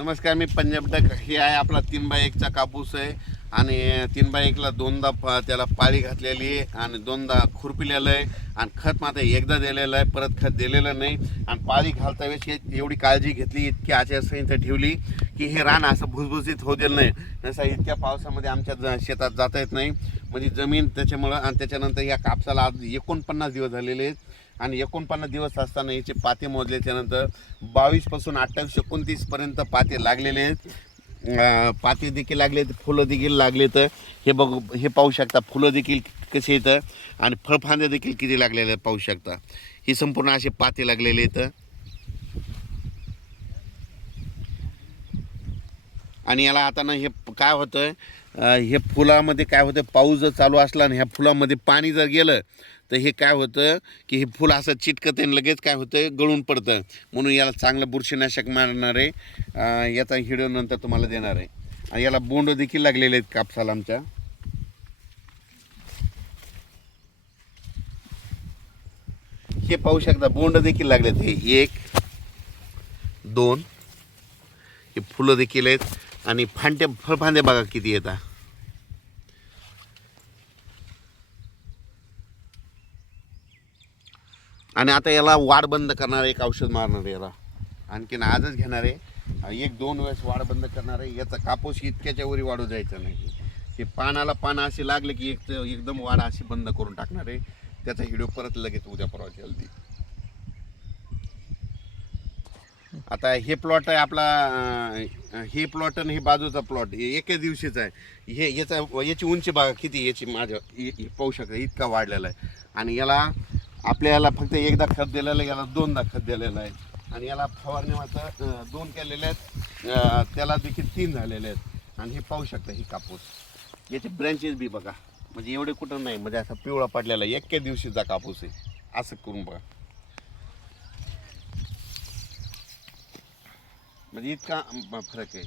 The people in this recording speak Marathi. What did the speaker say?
नमस्कार मी पंजाब डक. हे आहे आपला तीन बाय एकचा कापूस आहे. आणि तीन बाय एकला दोनदा प त्याला पाळी घातलेली आहे आणि दोनदा खुरपिलेलं आहे. आणि खत मात्र एकदा दिलेलं आहे परत खत दिलेलं नाही. आणि पाळी घालता वेळेस एवढी काळजी घेतली इतकी आचारसंहिता ठेवली की हे रान असं भुसभुसीत होऊ दिलं नाही. जसं इतक्या पावसामध्ये आमच्या ज- शेतात जाता येत नाही. म्हणजे जमीन त्याच्यामुळं आणि त्याच्यानंतर या कापसाला आज एकोणपन्नास दिवस झालेले आहेत. आणि एकोणपन्नास दिवस असताना याचे पाते मोजले त्यानंतर बावीसपासून अठ्ठावीस एकोणतीसपर्यंत पाते लागलेले आहेत. पाते देखील लागले फुलं देखील लागले तर हे बघू हे पाहू शकता फुलं देखील कसे येतं आणि फळफांदे देखील किती लागलेले आहेत पाहू शकता. ही संपूर्ण असे पाते लागलेले आहेत. आणि याला आता ना हे काय होतं हे फुलामध्ये काय होतं पाऊस जर चालू असला आणि ह्या फुलामध्ये पाणी जर गेलं तर हे काय होतं की हे फुल असं चिटकतं आणि लगेच काय होतं गळून पडतं. म्हणून याला चांगलं बुरशीनाशक मारणार आहे. याचा हिडिओ नंतर तुम्हाला देणार आहे. आणि याला बोंड देखील लागलेले आहेत कापसाला आमच्या. हे पाहू शकता बोंड देखील लागलेत. हे एक दोन हे फुलं देखील आहेत. आणि फांटे फळफांदे बघा किती येतात. आणि आता याला वाढ बंद करणार एक औषध मारणार आहे याला. आणखीन आजच घेणार आहे. एक दोन वेळेस वाढ बंद करणार आहे. याचा कापूस इतक्याच्या वरी वाढू जायचं नाही. हे पानाला पानं असे लागले की एक एकदम वाढ अशी बंद करून टाकणार आहे. त्याचा व्हिडिओ परत लगेच उद्या परवा जल्दी. आता हे प्लॉट आहे आपला हे प्लॉट आणि हे बाजूचा प्लॉट हे एके दिवशीचा आहे. हे याचा याची उंची बघा किती याची माझ्या पाहू शकता इतका वाढलेला आहे. आणि याला आपल्याला फक्त एकदा खत दिलेलं आहे याला दोनदा खत दिलेलं आहे. आणि याला फवारणी मात्र दोन केलेले आहेत. त्याला देखील तीन झालेले आहेत. आणि हे पाहू शकता ही कापूस. याचे ब्रँचेस बी बघा. म्हणजे एवढे कुठं नाही. म्हणजे असा पिवळा पडलेला आहे. दिवशीचा कापूस आहे. असं करून बघा. म्हणजे इतका फरक आहे.